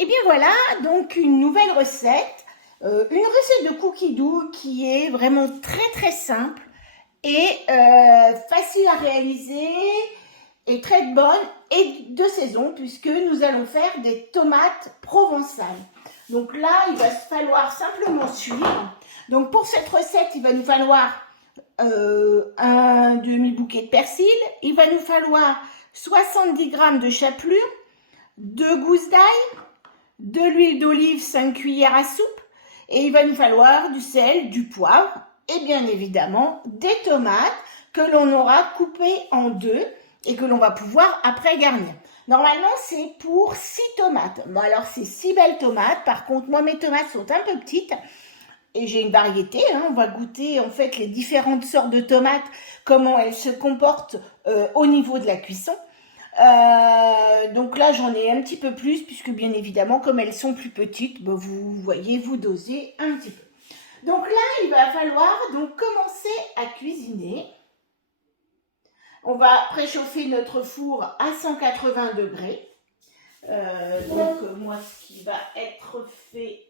Et bien voilà, donc une nouvelle recette, une recette de cookie dough qui est vraiment très simple et facile à réaliser et très bonne et de saison puisque nous allons faire des tomates provençales. Donc là, il va falloir simplement suivre. Donc pour cette recette, il va nous falloir un demi-bouquet de persil, il va nous falloir 70 g de chapelure, 2 gousses d'ail, de l'huile d'olive 5 cuillères à soupe et il va nous falloir du sel, du poivre et bien évidemment des tomates que l'on aura coupées en deux et que l'on va pouvoir après garnir. Normalement, c'est pour 6 tomates. Bon, alors, c'est 6 belles tomates. Par contre, moi, mes tomates sont un peu petites et j'ai une variété. On va goûter, en fait, les différentes sortes de tomates, comment elles se comportent au niveau de la cuisson. Donc là, j'en ai un petit peu plus puisque, bien évidemment, comme elles sont plus petites, ben, vous voyez, vous dosez un petit peu. Donc là, il va falloir donc commencer à cuisiner. On va préchauffer notre four à 180 degrés. Donc, moi, ce qui va être fait,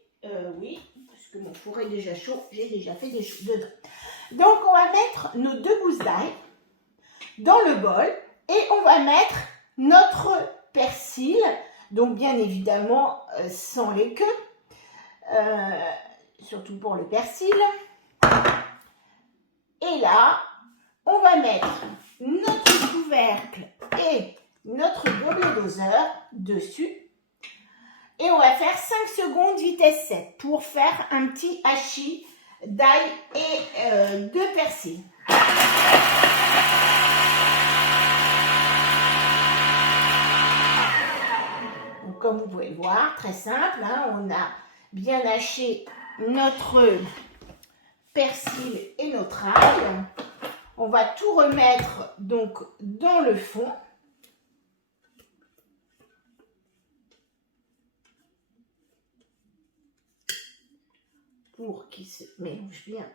oui, parce que mon four est déjà chaud, j'ai déjà fait des choses dedans. Donc, on va mettre nos 2 gousses d'ail dans le bol et on va mettre notre persil, donc bien évidemment sans les queues, surtout pour le persil. Et là, on va mettre notre couvercle et notre gobelet doseur dessus. Et on va faire 5 secondes vitesse 7 pour faire un petit hachis d'ail et de persil. Donc, comme vous pouvez le voir, très simple, on a bien haché notre persil et notre ail. On va tout remettre donc dans le fond. Pour qu'il se mélange bien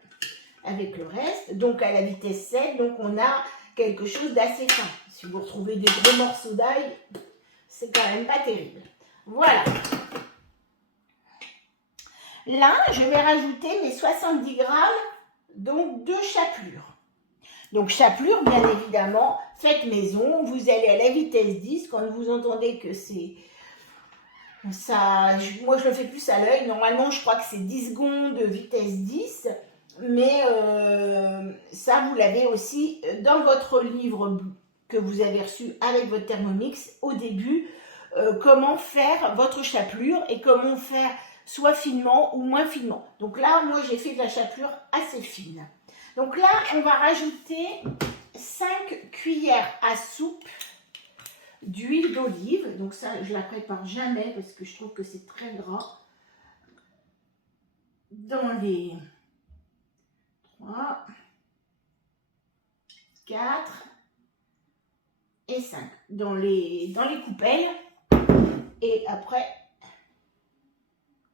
avec le reste. Donc à la vitesse 7, donc on a quelque chose d'assez fin. Si vous retrouvez des gros morceaux d'ail, c'est quand même pas terrible. Voilà. Là, je vais rajouter mes 70 g donc de chapelure. Donc chapelure, bien évidemment, faites maison. Vous allez à la vitesse 10 quand vous entendez que c'est ça. Moi, je le fais plus à l'œil. Normalement, je crois que c'est 10 secondes de vitesse 10. Mais ça, vous l'avez aussi dans votre livre que vous avez reçu avec votre Thermomix au début. Comment faire votre chapelure et comment faire soit finement ou moins finement. Donc là, moi, j'ai fait de la chapelure assez fine. Donc là, on va rajouter 5 cuillères à soupe d'huile d'olive. Donc ça, je la prépare jamais parce que je trouve que c'est très gras. Dans les 3, 4 et 5. Dans les coupelles. Et après,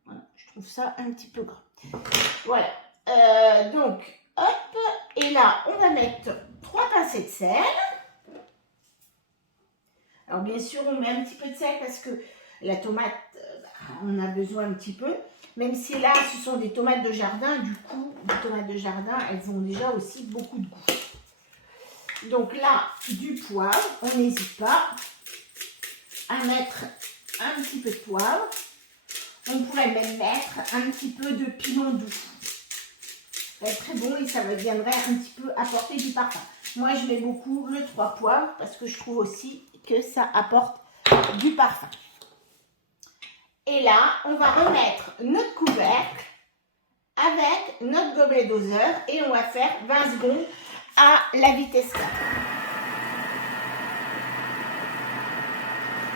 voilà, je trouve ça un petit peu gras. Voilà. Donc, hop. Et là, on va mettre 3 pincées de sel. Alors, bien sûr, on met un petit peu de sel parce que la tomate, on a besoin un petit peu. Même si là, ce sont des tomates de jardin, du coup, les tomates de jardin, elles ont déjà aussi beaucoup de goût. Donc là, du poivre, on n'hésite pas à mettre un petit peu de poivre. On pourrait même mettre un petit peu de piment doux. Ça va être très bon et ça viendrait un petit peu apporter du parfum. Moi, je mets beaucoup le 3 poivres parce que je trouve aussi que ça apporte du parfum. Et là, on va remettre notre couvercle avec notre gobelet doseur et on va faire 20 secondes à la vitesse 4.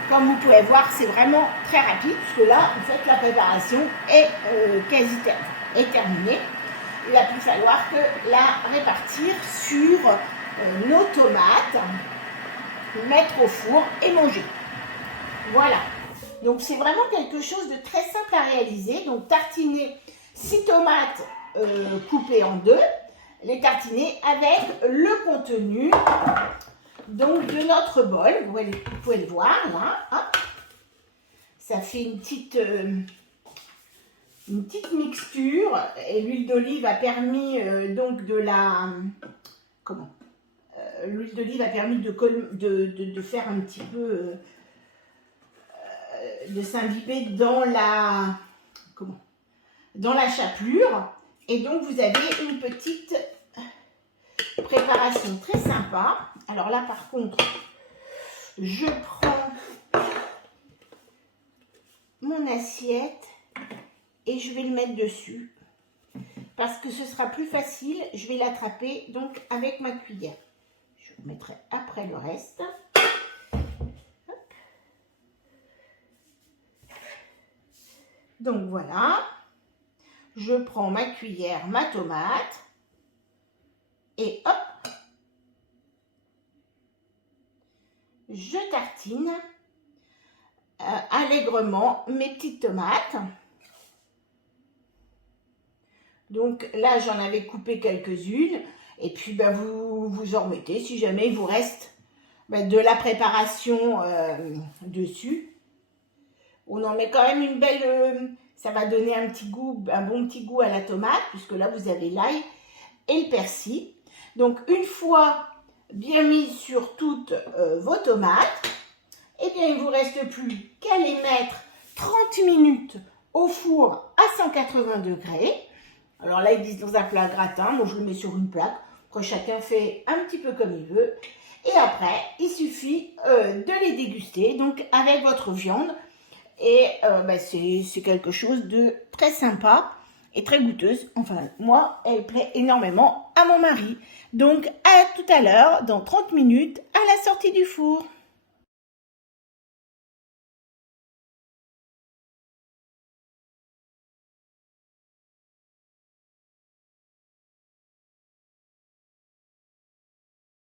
Comme vous pouvez voir, c'est vraiment très rapide puisque là, en fait, la préparation est quasi terminée. Il va plus falloir que la répartir sur nos tomates, mettre au four et manger. Voilà. Donc, c'est vraiment quelque chose de très simple à réaliser. Donc, tartiner 6 tomates coupées en deux, les tartiner avec le contenu donc, de notre bol. Vous pouvez le voir là. Hop. Ça fait une petite mixture. Et l'huile d'olive a permis donc de la... Comment l'huile d'olive a permis de faire un petit peu... de s'imbiber dans la... Comment dans la chapelure. Et donc, vous avez une petite préparation très sympa. Alors là, par contre, je prends mon assiette et je vais le mettre dessus. Parce que ce sera plus facile, je vais l'attraper donc avec ma cuillère. Je vous mettrai après le reste. Hop. Donc voilà. Je prends ma cuillère, ma tomate, et hop, je tartine allègrement mes petites tomates. Donc là, j'en avais coupé quelques-unes, et puis ben, vous en remettez si jamais il vous reste ben, de la préparation dessus. On en met quand même une belle... ça va donner un petit goût, un bon petit goût à la tomate, puisque là, vous avez l'ail et le persil. Donc, une fois bien mis sur toutes vos tomates, eh bien, il ne vous reste plus qu'à les mettre 30 minutes au four à 180 degrés. Alors là, ils disent dans un plat gratin. Moi, je le mets sur une plaque. Après, chacun fait un petit peu comme il veut. Et après, il suffit de les déguster, donc avec votre viande. Et bah, c'est quelque chose de très sympa et très goûteuse. Enfin, moi, elle plaît énormément à mon mari. Donc, à tout à l'heure, dans 30 minutes, à la sortie du four.